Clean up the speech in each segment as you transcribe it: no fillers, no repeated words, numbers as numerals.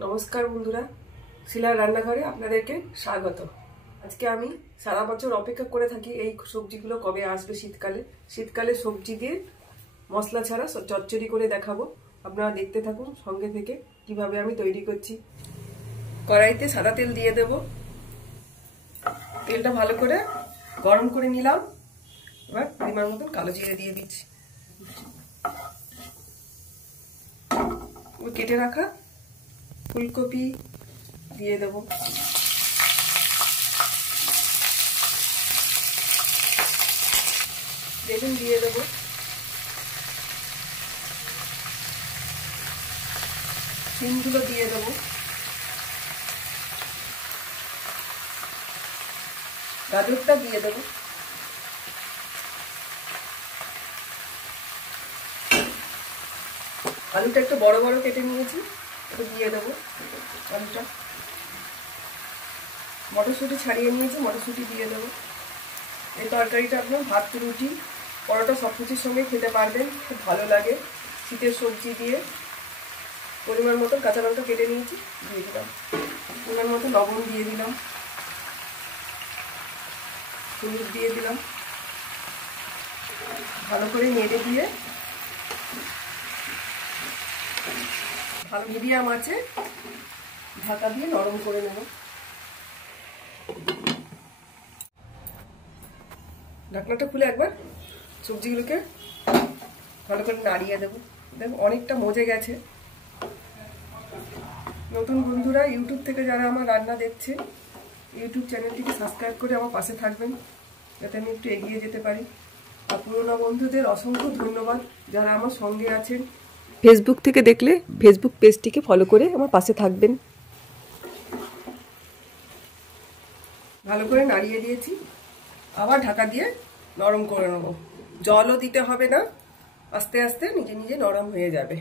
নমস্কার বন্ধুরা, শিলার রান্নাঘরে আপনাদেরকে স্বাগত। আজকে আমি সারা বছর অপেক্ষা করে থাকি এই সবজিগুলো কবে আসবে। শীতকালে সবজি দিয়ে মশলা ছাড়া চচ্চড়ি করে দেখাবো। আপনারা দেখতে থাকুন সঙ্গে থেকে কিভাবে আমি তৈরি করছি। কড়াইতে সাদা তেল দিয়ে দেব। তেলটা ভালো করে গরম করে নিলাম। এবার পরিমাণ মতন কালো জিরে দিয়ে দিচ্ছি। কেটে রাখা ফুলকপি দিয়ে দেব। বেগুন দিয়ে দেব। শিমগুলো দিয়ে দেব। গাজরটা দিয়ে দেব। আলুটা একটু বড় বড় কেটে নিয়েছি, একটু দিয়ে দেবো আলুটা। মটরশুঁটি ছাড়িয়ে নিয়েছি, মটরশুঁটি দিয়ে দেবো। এই তরকারিটা আপনার ভাত, রুটি, পরোটা সব কিছুর সঙ্গে খেতে পারবেন, খুব ভালো লাগে। শীতের সবজি দিয়ে পরিমাণ মতো কাঁচা লঙ্কা কেটে নিয়েছি, দিয়ে দিলাম। পরিমাণ মতো লবণ দিয়ে দিলাম, হলুদ দিয়ে দিলাম। ভালো করে নেড়ে দিয়ে ভালো মিডিয়াম আছে ঢাকা দিয়ে নরম করে নেব। ঢাকনাটা খুলে একবার সবজিগুলোকে ভালো করে নাড়িয়ে দেবো। দেখো অনেকটা মজে গেছে। নতুন বন্ধুরা ইউটিউব থেকে যারা আমার রান্না দেখছে, ইউটিউব চ্যানেলটিকে সাবস্ক্রাইব করে আমার পাশে থাকবেন, যাতে আমি একটু এগিয়ে যেতে পারি। আর পুরোনো বন্ধুদের অসংখ্য ধন্যবাদ যারা আমার সঙ্গে আছেন। ফেসবুক থেকে দেখলে ফেসবুক পেজটিকে ফলো করে আমার পাশে থাকবেন। ভালো করে নাড়িয়ে দিয়েছি, আবার ঢাকা দিয়ে নরম করে নেব। জলও দিতে হবে না, আস্তে আস্তে নিজে নিজে নরম হয়ে যাবে।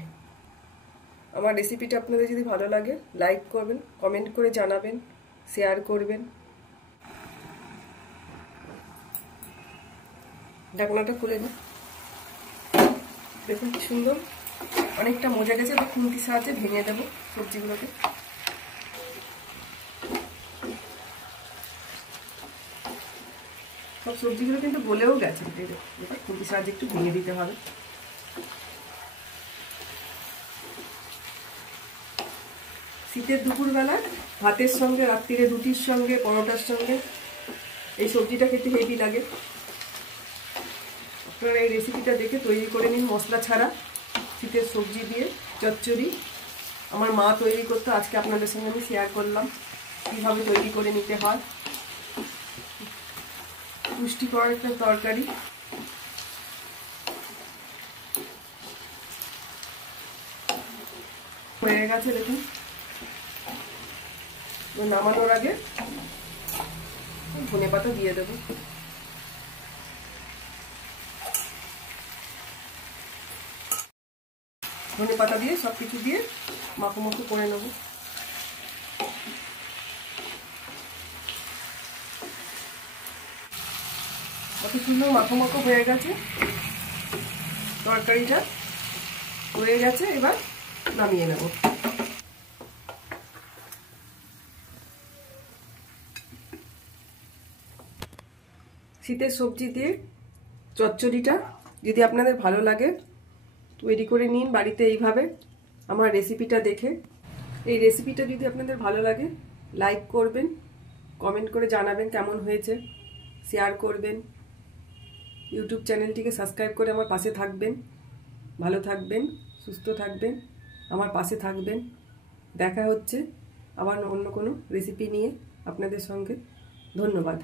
আমার রেসিপিটা আপনাদের যদি ভালো লাগে লাইক করবেন, কমেন্ট করে জানাবেন, শেয়ার করবেন। ঢাকনাটা খুলে দিই। দেখুন কি সুন্দর, অনেকটা মজা গেছে। এবার খুন্তির সাহায্যে ভেঙে দেবো সবজিগুলোকে। সব সবজিগুলো কিন্তু গলেও গেছে, এবার খুন্তির সাহায্যে একটু ভেঙে দিতে হবে। শীতের দুপুরবেলা ভাতের সঙ্গে, রাত্রিরে রুটির সঙ্গে, পরোটার সঙ্গে এই সবজিটা খেতে হেভি লাগে। আপনারা এই রেসিপিটা দেখে তৈরি করে নিন মশলা ছাড়া শীতের সবজি দিয়ে চচ্চড়ি। আমার মা তৈরি করতো, আজকে আপনাদের সঙ্গে আমি শেয়ার করলাম কীভাবে তৈরি করে নিতে হয়। পুষ্টিকর একটা তরকারি। হয়ে গেছে দেখুন। নামানোর আগে ধনেপাতা দিয়ে দেবো। ধনেপাতা দিয়ে সবকিছু দিয়ে মাখো মাখো করে নেব। কত সুন্দর মাখো মাখো হয়ে গেছে তরকারিটা, হয়ে গেছে। এবার নামিয়ে নেব। শীতের সবজি দিয়ে চচ্চড়িটা যদি আপনাদের ভালো লাগে তৈরি করে নিন বাড়িতে এইভাবে আমার রেসিপিটা দেখে। এই রেসিপিটা যদি আপনাদের ভালো লাগে লাইক করবেন, কমেন্ট করে জানাবেন কেমন হয়েছে, শেয়ার করবেন। ইউটিউব চ্যানেলটিকে সাবস্ক্রাইব করে আমার পাশে থাকবেন। ভালো থাকবেন, সুস্থ থাকবেন, আমার পাশে থাকবেন। দেখা হচ্ছে আবার অন্য কোনো রেসিপি নিয়ে আপনাদের সঙ্গে। ধন্যবাদ।